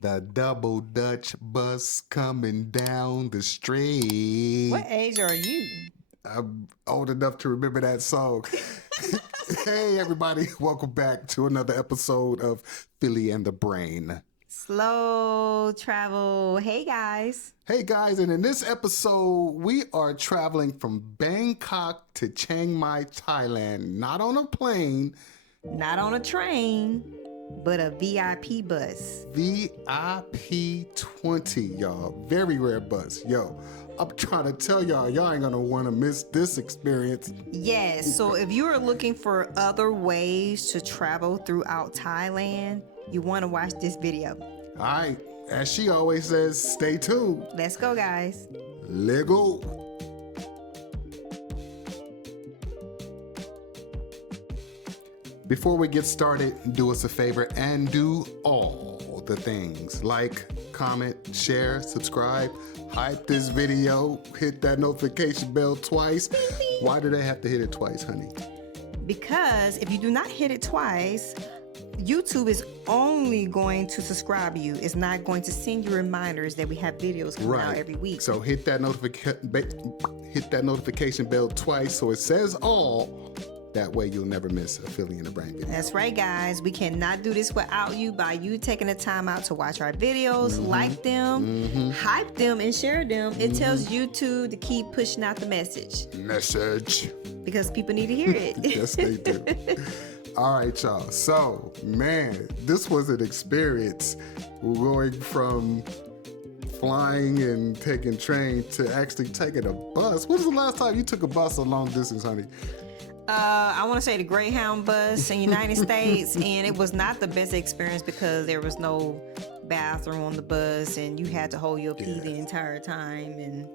The double Dutch bus coming down the street. What age are you? I'm old enough to remember that song. Hey, everybody. Welcome back to another episode of Philly and the Brain. Slow travel. Hey, guys. Hey, guys. And in this episode, we are traveling from Bangkok to Chiang Mai, Thailand. Not on a plane. Not on a train, but a VIP bus. VIP 20, y'all. Very rare bus. Yo, I'm trying to tell y'all ain't gonna want to miss this experience. Yes, so if you are looking for other ways to travel throughout Thailand, you want to watch this video. All right, as she always says, stay tuned. Let's go, guys. Let go. Before we get started, do us a favor and do all the things. Like, comment, share, subscribe, hype this video, hit that notification bell twice. Why do they have to hit it twice, honey? Because if you do not hit it twice, YouTube is only going to subscribe you. It's not going to send you reminders that we have videos coming out every week. So hit that notification bell twice so it says all. That way you'll never miss a Philly and the Brain video. That's right, guys. We cannot do this without you. By you taking the time out to watch our videos, like them, hype them, and share them, it tells YouTube to keep pushing out the message. Because people need to hear it. Yes, they do. All right, y'all. So, man, this was an experience. We're going from flying and taking train to actually taking a bus. When was the last time you took a bus a long distance, honey? I want to say the Greyhound bus in the United States, and it was not the best experience because there was no bathroom on the bus, and you had to hold your pee the entire time. And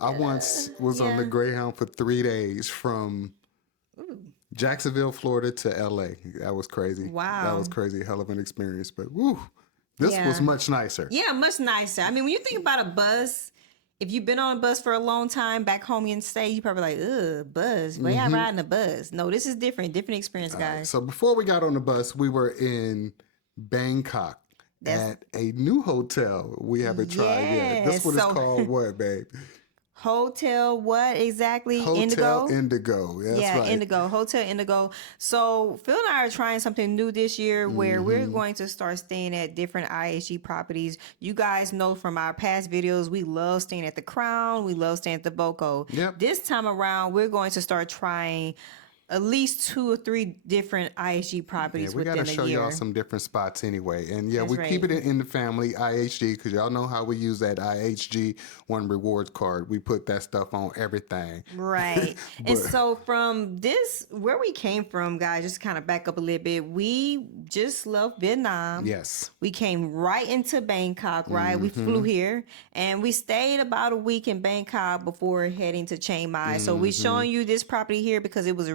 I once was on the Greyhound for 3 days from Jacksonville, Florida to LA. That was crazy. Wow. That was crazy. Hell of an experience. But this was much nicer. Yeah, much nicer. I mean, when you think about a bus, if you've been on a bus for a long time back home in the state, you probably like, bus. Why y'all riding a bus? No, this is different. Different experience, guys. So before we got on the bus, we were in Bangkok at a new hotel we haven't tried yet. This one is called what, babe? Hotel what exactly? Hotel Indigo. That's right. Indigo. Hotel Indigo. So Phil and I are trying something new this year where we're going to start staying at different IHG properties. You guys know from our past videos, we love staying at the Crown. We love staying at the Boko. Yep. This time around, we're going to start trying at least 2 or 3 different IHG properties within a year. We got to show y'all some different spots anyway. And we right. keep it in the family, IHG, because y'all know how we use that IHG One Rewards card. We put that stuff on everything. Right. And so from this, where we came from, guys, just kind of back up a little bit, we just left Vietnam. Yes. We came right into Bangkok, right? We flew here and we stayed about a week in Bangkok before heading to Chiang Mai. So we're showing you this property here because it was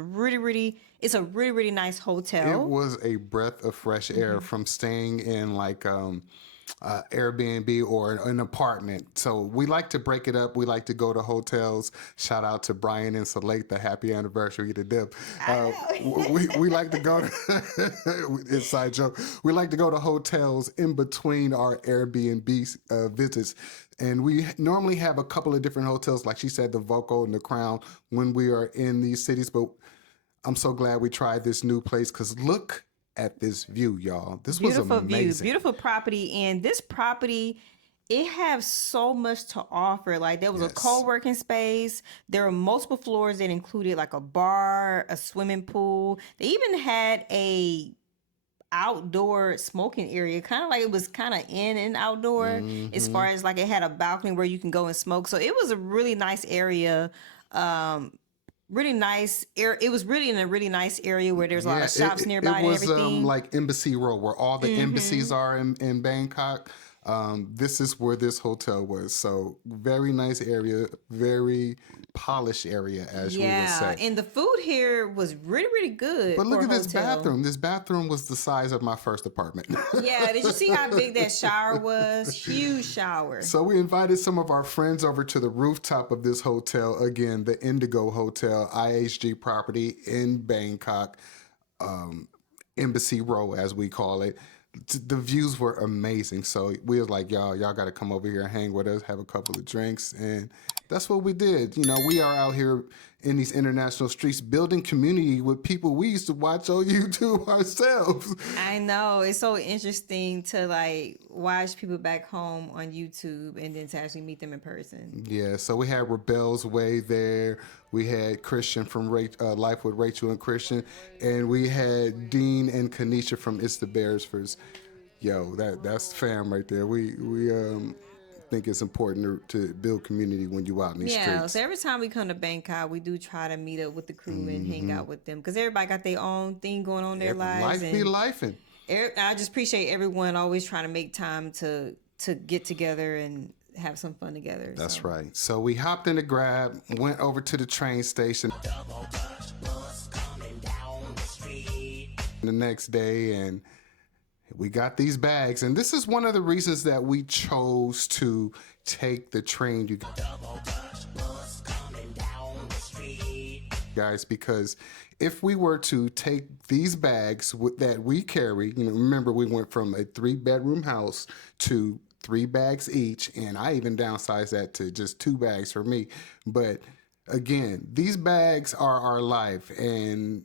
it's a really nice hotel. It was a breath of fresh air from staying in like Airbnb or an apartment. So we like to break it up. We like to go to hotels. Shout out to Brian and Salate, happy anniversary to them. We like to go to inside joke. We like to go to hotels in between our Airbnb visits. And we normally have a couple of different hotels, like she said, the Voco and the Crown, when we are in these cities. But I'm so glad we tried this new place because look at this view, y'all. This was amazing. Beautiful property. And this property, it has so much to offer. Like there was a co-working space. There were multiple floors that included like a bar, a swimming pool. They even had a outdoor smoking area, kind of like it was kind of in and outdoor as far as like it had a balcony where you can go and smoke. So it was a really nice area. Really nice air. It was really in a really nice area where there's a lot of shops nearby. It was and everything. Like Embassy Row, where all the embassies are in Bangkok. This is where this hotel was. So very nice area, very polished area, as we would say. And the food here was really good. But look at this bathroom. This bathroom was the size of my first apartment. Yeah, did you see how big that shower was? Huge shower. So we invited some of our friends over to the rooftop of this hotel. Again, the Indigo Hotel, IHG property in Bangkok, Embassy Row, as we call it. the views were amazing. So we was like, y'all got to come over here and hang with us, have a couple of drinks. And that's what we did. You know, we are out here in these international streets building community with people we used to watch on YouTube ourselves. I know. It's so interesting to like watch people back home on YouTube and then to actually meet them in person. Yeah, so we had Rebel's Way there. We had Christian from Life with Rachel and Christian. And we had Dean and Kanisha from It's the Beresfords. Yo, that's fam right there. We think it's important to build community when you out in these streets. So every time we come to Bangkok, we do try to meet up with the crew and hang out with them because everybody got their own thing going on in their lives. Life be lifing. I just appreciate everyone always trying to make time to get together and have some fun together. That's right. So we hopped in the Grab, went over to the train station the next day, and we got these bags. And this is one of the reasons that we chose to take the train, you guys, because if we were to take these bags that we carry, you know, remember we went from a 3-bedroom house to 3 bags each, and I even downsized that to just 2 bags for me. But again, these bags are our life, and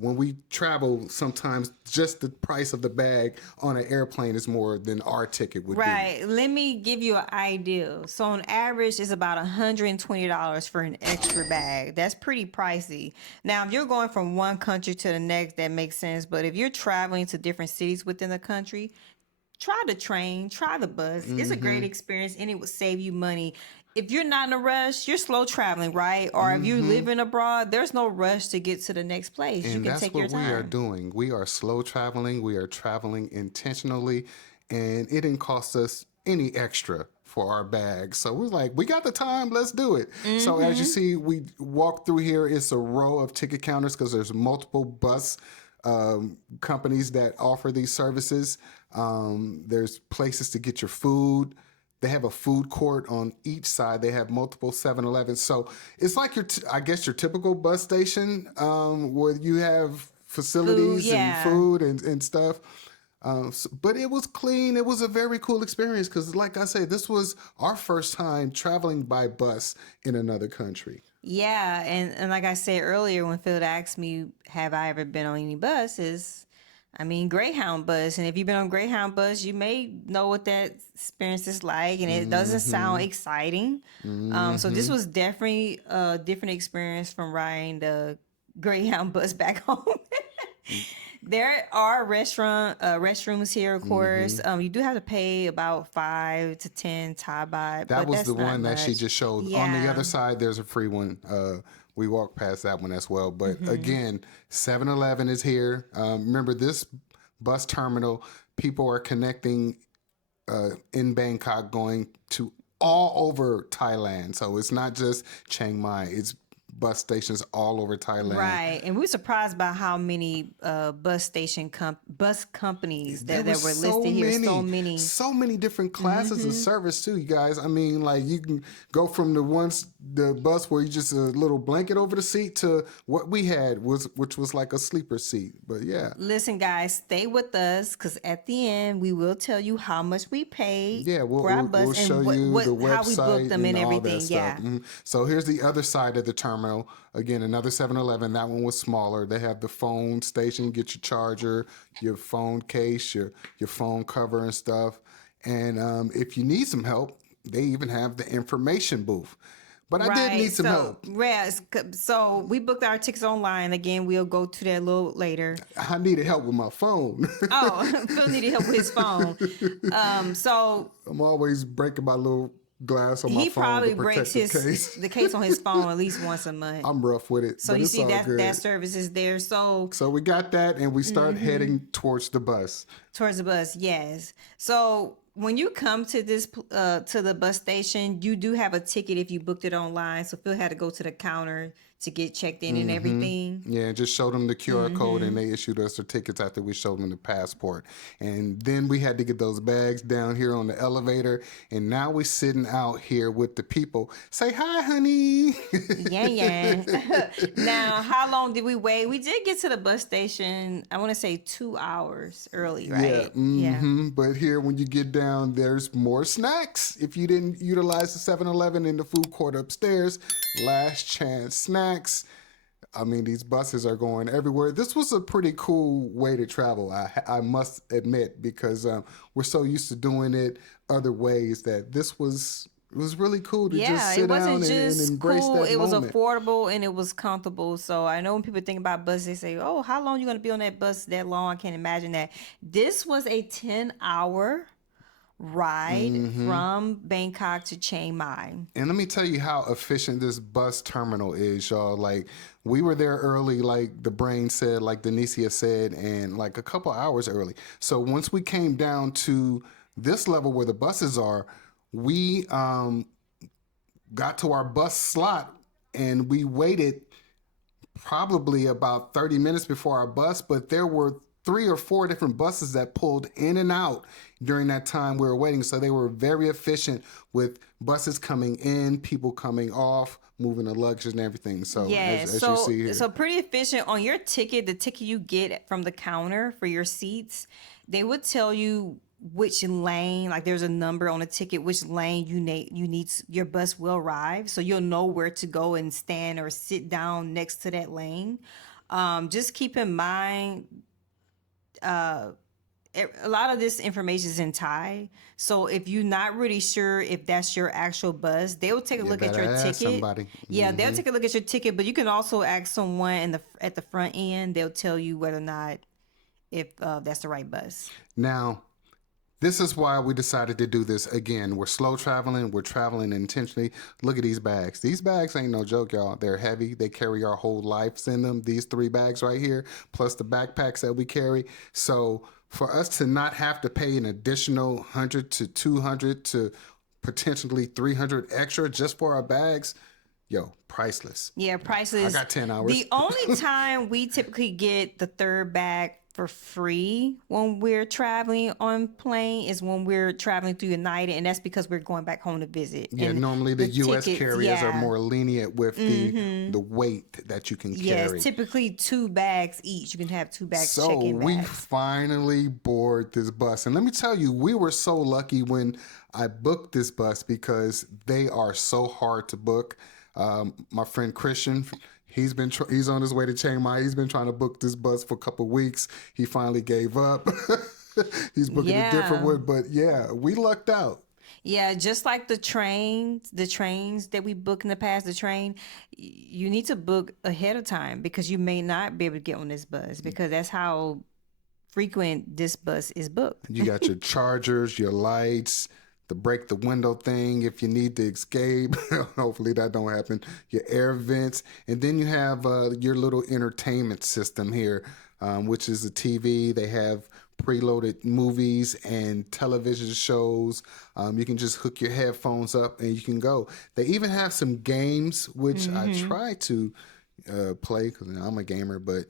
when we travel, sometimes just the price of the bag on an airplane is more than our ticket would be. Right. Let me give you an idea. So on average, it's about $120 for an extra bag. That's pretty pricey. Now, if you're going from one country to the next, that makes sense. But if you're traveling to different cities within the country, try the train, try the bus. It's a great experience, and it would save you money. If you're not in a rush, you're slow traveling, right? Or if you're living abroad, there's no rush to get to the next place. And you can take your time. That's what we are doing. We are slow traveling. We are traveling intentionally, and it didn't cost us any extra for our bags. So we're like, we got the time, let's do it. So as you see, we walk through here. It's a row of ticket counters because there's multiple bus companies that offer these services. There's places to get your food. They have a food court on each side. They have multiple 7-Elevens. So it's like I guess your typical bus station where you have facilities and food and stuff. But it was clean. It was a very cool experience because, like I said, this was our first time traveling by bus in another country. Yeah, and like I said earlier, when Phil asked me, have I ever been on any buses? I mean, Greyhound bus. And if you've been on Greyhound bus, you may know what that experience is like. And it doesn't sound exciting. So this was definitely a different experience from riding the Greyhound bus back home. There are restrooms here, of course. You do have to pay about 5 to 10 Thai baht. That was the one that she just showed. Yeah. On the other side, there's a free one. We walked past that one as well. But again, 7-Eleven is here. Remember, this bus terminal, people are connecting in Bangkok going to all over Thailand. So it's not just Chiang Mai. It's bus stations all over Thailand. Right. And we were surprised by how many bus companies that were listed here. So many different classes of service too, you guys. I mean, like you can go from the bus where you just a little blanket over the seat to what we had which was like a sleeper seat. But yeah. Listen, guys, stay with us because at the end we will tell you how much we paid for our bus we'll show and you the website how we booked them and everything. Yeah. So here's the other side of the terminal. Again, another 7-Eleven. That one was smaller. They have the phone station, get your charger, your phone case, your phone cover and stuff. And if you need some help, they even have the information booth. But I did need some help. So we booked our tickets online. Again, we'll go to that a little later. I needed help with my phone. Phil needed help with his phone. So I'm always breaking my little glass on my phone. He probably breaks the case on his phone at least once a month. I'm rough with it. So you see that service is there. So we got that, and we start heading towards the bus. Towards the bus, yes. So when you come to this to the bus station, you do have a ticket if you booked it online. So Phil had to go to the counter to get checked in and everything. Yeah, just showed them the QR code and they issued us the tickets after we showed them the passport. And then we had to get those bags down here on the elevator. And now we're sitting out here with the people. Say hi, honey. Yeah. Now, how long did we wait? We did get to the bus station, I want to say 2 hours early, right? right. Yeah. But here, when you get down, there's more snacks. If you didn't utilize the 7-Eleven in the food court upstairs, last chance snacks. I mean, these buses are going everywhere. This was a pretty cool way to travel, I must admit, because we're so used to doing it other ways that this was it was really cool to just sit down and embrace cool. that It was moment. affordable and it was comfortable. So I know when people think about buses, they say, "Oh, how long are you going to be on that bus that long?" I can't imagine that. This was a 10-hour ride from Bangkok to Chiang Mai. And let me tell you how efficient this bus terminal is, y'all. Like, we were there early, like the brain said, like Denicia said, and like a couple hours early. So once we came down to this level where the buses are, we got to our bus slot and we waited probably about 30 minutes before our bus, but there were 3 or 4 different buses that pulled in and out during that time we were waiting. So they were very efficient with buses coming in, people coming off, moving the luggage and everything. So as you see here. So pretty efficient. On your ticket, the ticket you get from the counter for your seats, they would tell you which lane, like there's a number on the ticket, which lane you need your bus will arrive. So you'll know where to go and stand or sit down next to that lane. Just keep in mind, a lot of this information is in Thai. So if you're not really sure if that's your actual bus, they'll take a look at your ticket. Somebody. Yeah, they'll take a look at your ticket, but you can also ask someone at the front end. They'll tell you whether or not if that's the right bus. Now, this is why we decided to do this again. We're slow traveling. We're traveling intentionally. Look at these bags. These bags ain't no joke, y'all. They're heavy. They carry our whole lives in them. These 3 bags right here, plus the backpacks that we carry. So for us to not have to pay an additional $100 to $200 to potentially $300 extra just for our bags, yo, priceless. Yeah, priceless. I got 10 hours. The only time we typically get the 3rd bag for free when we're traveling on plane is when we're traveling through United, and that's because we're going back home to visit. Yeah, and normally the U.S. tickets, carriers are more lenient with the weight that you can carry. Yes, typically 2 bags each. You can have 2 bags. So we finally board this bus, and let me tell you, we were so lucky when I booked this bus because they are so hard to book. My friend Christian, he's on his way to Chiang Mai. He's been trying to book this bus for a couple of weeks. He finally gave up. He's booking a different one, but yeah, we lucked out. Yeah, just like the trains that we booked in the past, you need to book ahead of time because you may not be able to get on this bus because that's how frequent this bus is booked. You got your chargers, your lights, the break the window thing if you need to escape. Hopefully that don't happen. Your air vents. And then you have your little entertainment system here, which is a TV. They have preloaded movies and television shows. You can just hook your headphones up and you can go. They even have some games, which I try to play because I'm a gamer, but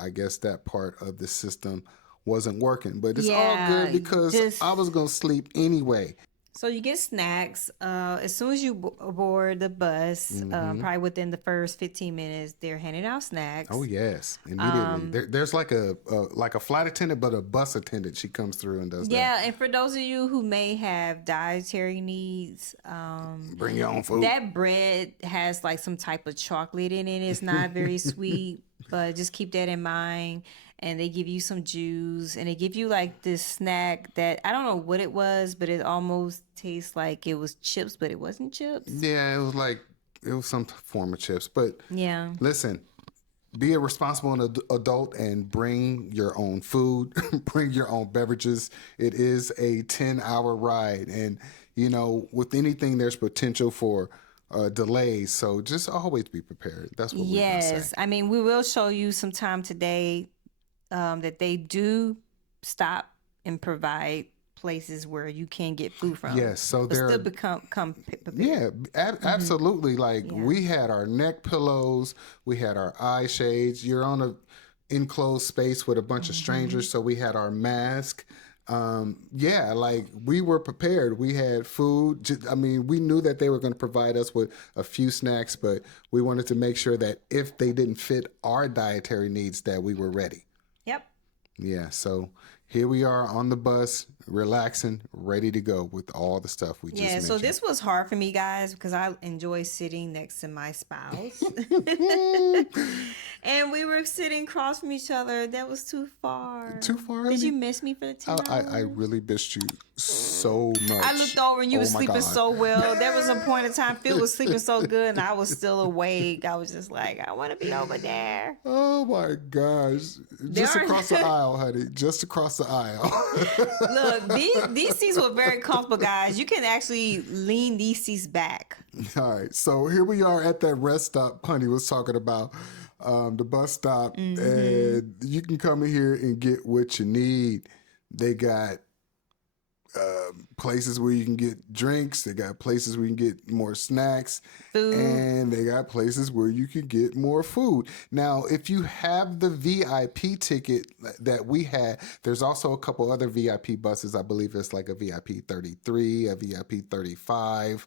I guess that part of the system wasn't working. But it's all good because I was going to sleep anyway. So you get snacks. As soon as you board the bus, probably within the first 15 minutes, they're handing out snacks. Oh yes, immediately. There's like a flight attendant, but a bus attendant. She comes through and does that. Yeah, and for those of you who may have dietary needs, bring your own food. That bread has like some type of chocolate in it. It's not very sweet, but just keep that in mind. And they give you some juice, and they give you like this snack that I don't know what it was, but it almost tastes like it was chips, but it wasn't chips. Yeah, it was some form of chips. But yeah, listen, be a responsible adult and bring your own food, bring your own beverages. It is a 10-hour ride, and with anything, there's potential for delays. So just always be prepared. That's what we're gonna say. Yes, I mean we will show you some time today. That they do stop and provide places where you can get food from. Yes, so they're still come prepared. Yeah, absolutely. Like we had our neck pillows, we had our eye shades. You're on a enclosed space with a bunch of strangers, so we had our mask. Like we were prepared. We had food. We knew that they were going to provide us with a few snacks, but we wanted to make sure that if they didn't fit our dietary needs, that we were ready. Yep. Yeah, so here we are on the bus, relaxing, ready to go with all the stuff we just mentioned. So this was hard for me, guys, because I enjoy sitting next to my spouse. And we were sitting across from each other. That was too far. Too far? Did you miss me for the 10 hours? I really missed you so much. I looked over and you were sleeping so well. There was a point in time Phil was sleeping so good and I was still awake. I was just like, I want to be over there. Oh my gosh. Just across the aisle, honey. Just across the aisle. Look, these seats were very comfortable, guys. You can actually lean these seats back. All right. So here we are at that rest stop Honey was talking about. The bus stop, and you can come in here and get what you need. They got places where you can get drinks. They got places where you can get more snacks. Food. And they got places where you can get more food. Now, if you have the VIP ticket that we had, there's also a couple other VIP buses. I believe it's like a VIP 33, a VIP 35.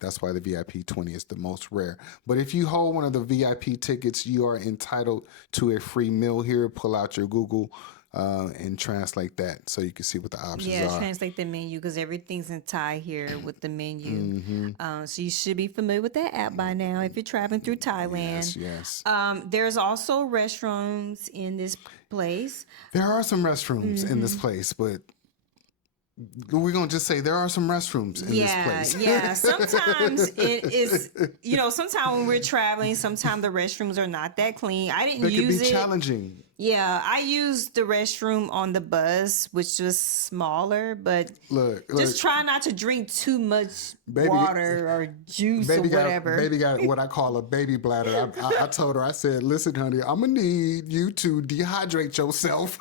That's why the VIP 20 is the most rare. But if you hold one of the VIP tickets, you are entitled to a free meal here. Pull out your Google and translate that so you can see what the options are. Yeah, translate the menu because everything's in Thai here with the menu. So you should be familiar with that app by now if you're traveling through Thailand. Yes. There's also restrooms in this place. There are some restrooms in this place, but we're going to just say there are some restrooms in this place. Yeah. Sometimes it is, sometimes when we're traveling, sometimes the restrooms are not that clean. I didn't use it. They can be challenging. Yeah, I used the restroom on the bus, which was smaller, but just try not to drink too much water or juice or whatever. Baby got what I call a baby bladder. I told her, I said, listen, honey, I'm going to need you to dehydrate yourself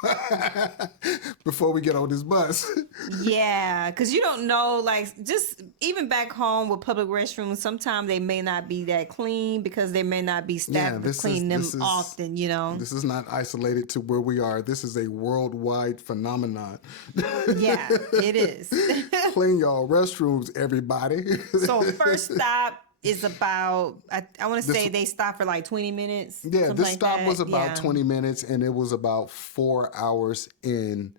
before we get on this bus. Yeah, because you don't know, like, just even back home with public restrooms, sometimes they may not be that clean because they may not be staffed to clean them often, This is not isolated to where we are. This is a worldwide phenomenon. Yeah, it is. Clean y'all restrooms, everybody. So first stop is about, I want to say they stopped for like 20 minutes. Yeah, this stop was about 20 minutes and it was about 4 hours into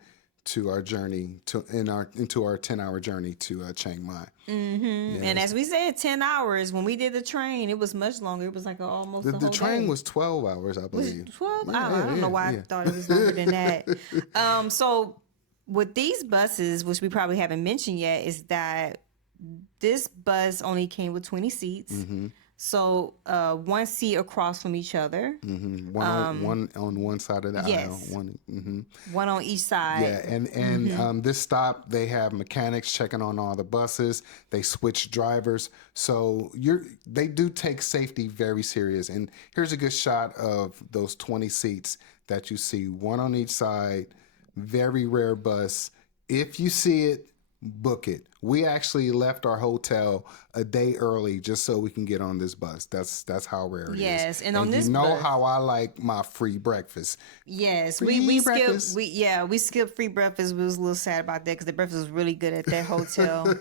our journey into our 10-hour journey to Chiang Mai. Yes. And as we said, 10 hours. When we did the train, it was much longer. It was like almost the train day. Was 12 hours, I believe. 12? I don't know why I thought it was longer than that. So with these buses, which we probably haven't mentioned yet, is that this bus only came with 20 seats. So one seat across from each other. One on one side of the aisle. One on each side. Yeah, and this stop, they have mechanics checking on all the buses. They switch drivers. So they do take safety very serious. And here's a good shot of those 20 seats that you see, one on each side. Very rare bus. If you see it, book it. We actually left our hotel a day early just so we can get on this bus. That's how rare it is. Yes, and on this bus, how I like my free breakfast. Yes, we skipped free breakfast. We was a little sad about that because the breakfast was really good at that hotel.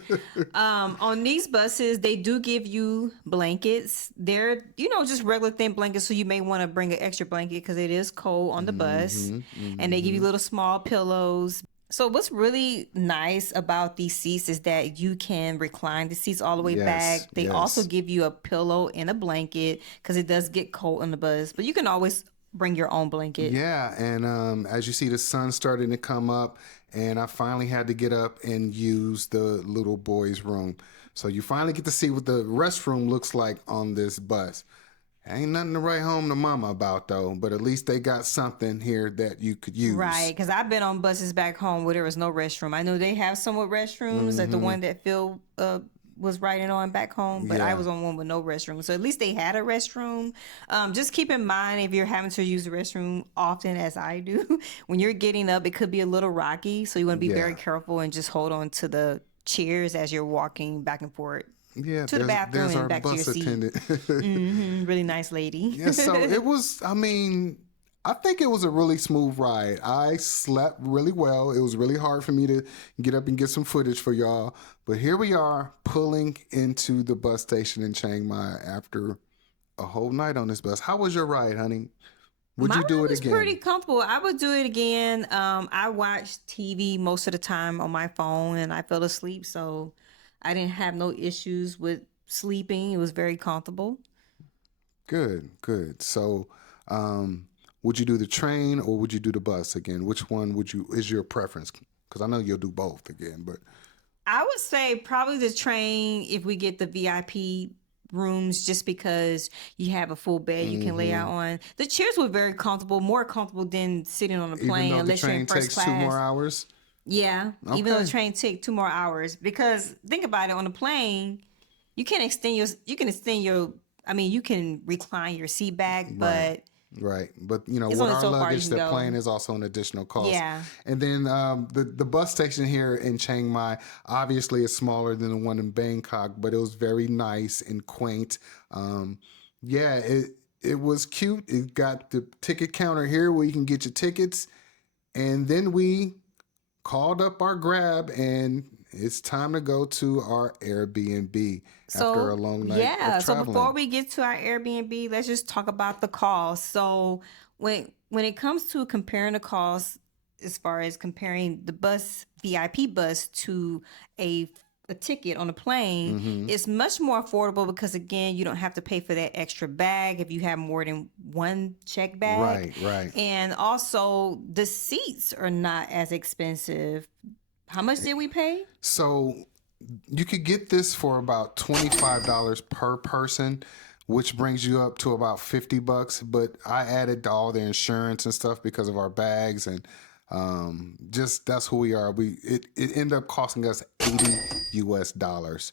On these buses, they do give you blankets. They're just regular thin blankets, so you may want to bring an extra blanket because it is cold on the bus. And they give you little small pillows. So what's really nice about these seats is that you can recline the seats all the way back. They also give you a pillow and a blanket because it does get cold on the bus. But you can always bring your own blanket. Yeah, and as you see, the sun's starting to come up, and I finally had to get up and use the little boy's room. So you finally get to see what the restroom looks like on this bus. Ain't nothing to write home to mama about, though, but at least they got something here that you could use. Right, because I've been on buses back home where there was no restroom. I know they have some with restrooms, like the one that Phil was riding on back home, but I was on one with no restroom. So at least they had a restroom. Just keep in mind if you're having to use the restroom often, as I do, when you're getting up, it could be a little rocky. So you want to be very careful and just hold on to the chairs as you're walking back and forth. Yeah, to the bathroom and back to your seat. Really nice lady. Yeah, so it was, I think it was a really smooth ride. I slept really well. It was really hard for me to get up and get some footage for y'all. But here we are pulling into the bus station in Chiang Mai after a whole night on this bus. How was your ride, honey? Would you do it was again? pretty comfortable. I would do it again. I watched TV most of the time on my phone and I fell asleep, so I didn't have no issues with sleeping. It was very comfortable. Good, good. So, would you do the train or would you do the bus again? Which one is your preference? Because I know you'll do both again, but I would say probably the train if we get the VIP rooms, just because you have a full bed you can lay out on. The chairs were very comfortable, more comfortable than sitting on a plane, even though the unless you're train in first takes class. 2 more hours? Yeah, even though Okay. the train take 2 more hours, because think about it, on the plane, you can extend your, I mean, you can recline your seat back, but Right. But, you know, It's with only our so far you luggage, can the go. plane is also an additional cost. Yeah. And then the bus station here in Chiang Mai obviously is smaller than the one in Bangkok, but it was very nice and quaint. Yeah, it was cute. It got the ticket counter here where you can get your tickets. And then we called up our Grab, and it's time to go to our Airbnb after a long night of so traveling. before we get to our Airbnb, let's just talk about the cost. So when it comes to comparing the cost, as far as comparing the bus VIP bus to a ticket on a plane, it's much more affordable because again, you don't have to pay for that extra bag if you have more than one check bag. Right. And also the seats are not as expensive. How much did we pay? So you could get this for about $25 per person, which brings you up to about $50. But I added all the insurance and stuff because of our bags, and just that's who we are. It ended up costing us $80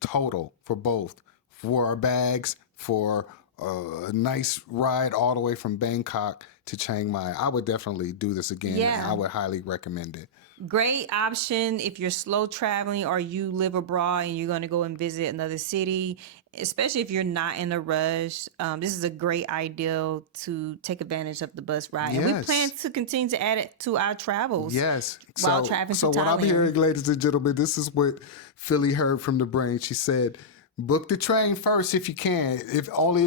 total for both, for our bags, for a nice ride all the way from Bangkok to Chiang Mai. I would definitely do this again. Yeah. And I would highly recommend it. Great option if you're slow traveling or you live abroad and you're going to go and visit another city, especially if you're not in a rush. This is a great idea to take advantage of the bus ride. And we Yes. plan to continue to add it to our travels. Yes. While traveling so to what I'm Thailand. hearing, ladies and gentlemen, this is what Philly heard from the brain. She said, book the train first if you can. If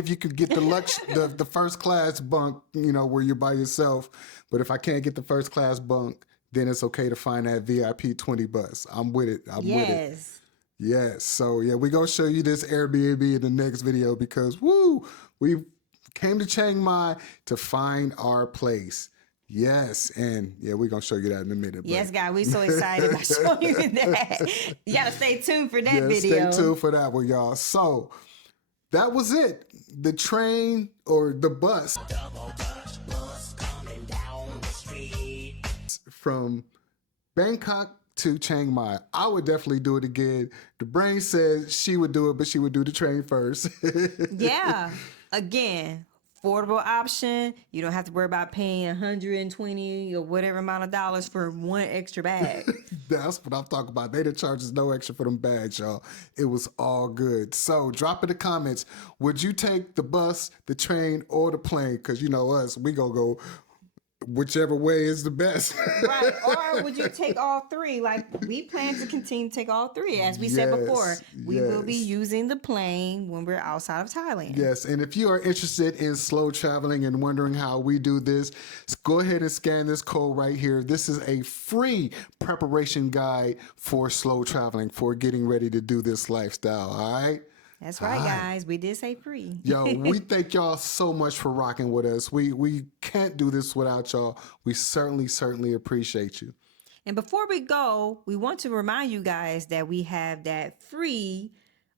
you could get the first class bunk, you know, where you're by yourself. But if I can't get the first class bunk, then it's okay to find that VIP 20 bus. I'm with it. I'm with it. Yes. Yes. So yeah, we're gonna show you this Airbnb in the next video because we came to Chiang Mai to find our place. Yes, and yeah, we're gonna show you that in a minute. but- Yes, guys, we're so excited about showing you that. You got to stay tuned for that Yeah, video. stay tuned for that one, y'all. So that was it. The train or the bus from Bangkok to Chiang Mai. I would definitely do it again. The brain says she would do it, but she would do the train first. Yeah. Again, affordable option. You don't have to worry about paying $120 or whatever amount of dollars for one extra bag. That's what I'm talking about. They didn't charge us no extra for them bags, y'all. It was all good. So drop in the comments, would you take the bus, the train, or the plane? Because you know us, we gonna go whichever way is the best. Right. Or would you take all three? Like we plan to continue to take all three. As we said before, we will be yes. using the plane when we're outside of Thailand. Yes, and if you are interested in slow traveling and wondering how we do this, go ahead and scan this code right here. This is a free preparation guide for slow traveling, for getting ready to do this lifestyle, all right? That's right, guys. We did say free. Yo, we thank y'all so much for rocking with us. We can't do this without y'all. We certainly appreciate you. And before we go, we want to remind you guys that we have that free,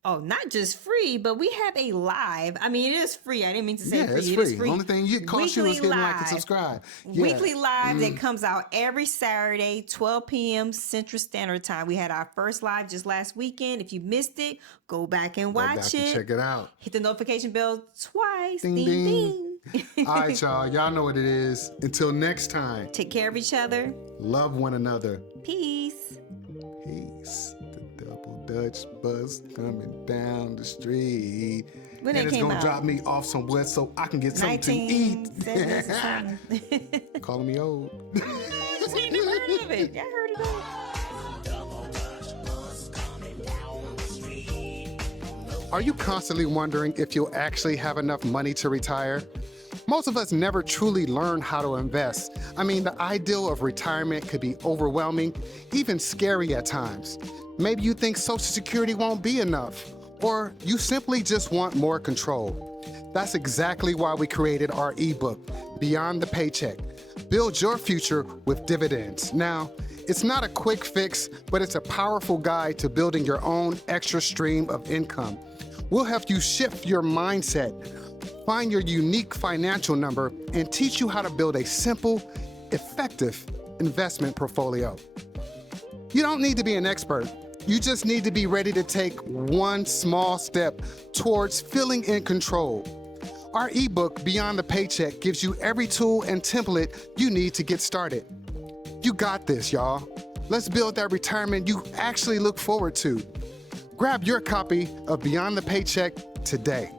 not just free, but we have a live. I mean, it is free. I didn't mean to say Yeah, free. it's It free. is free. The only thing it costs you is Weekly hitting like and live. subscribe. Yeah. Weekly live that comes out every Saturday, 12 p.m. Central Standard Time. We had our first live just last weekend. If you missed it, go back and Go watch back it. and check it out. Hit the notification bell twice. Ding, Ding, ding. ding. All right, y'all. Y'all know what it is. Until next time, Take care of each other. love one another. Peace. Peace. The double Dutch bus coming down the street. When and it it's came gonna out? drop me off somewhere so I can get something to eat. 1970s or something. Calling me old. I ain't never heard of it. Y'all heard of it? Are you constantly wondering if you'll actually have enough money to retire? Most of us never truly learn how to invest. I mean, the ideal of retirement could be overwhelming, even scary at times. Maybe you think Social Security won't be enough, or you simply just want more control. That's exactly why we created our ebook, Beyond the Paycheck. Build your future with dividends. Now, it's not a quick fix, but it's a powerful guide to building your own extra stream of income. We'll help you shift your mindset, find your unique financial number, and teach you how to build a simple, effective investment portfolio. You don't need to be an expert. You just need to be ready to take one small step towards feeling in control. Our ebook, Beyond the Paycheck, gives you every tool and template you need to get started. You got this, y'all. Let's build that retirement you actually look forward to. Grab your copy of Beyond the Paycheck today.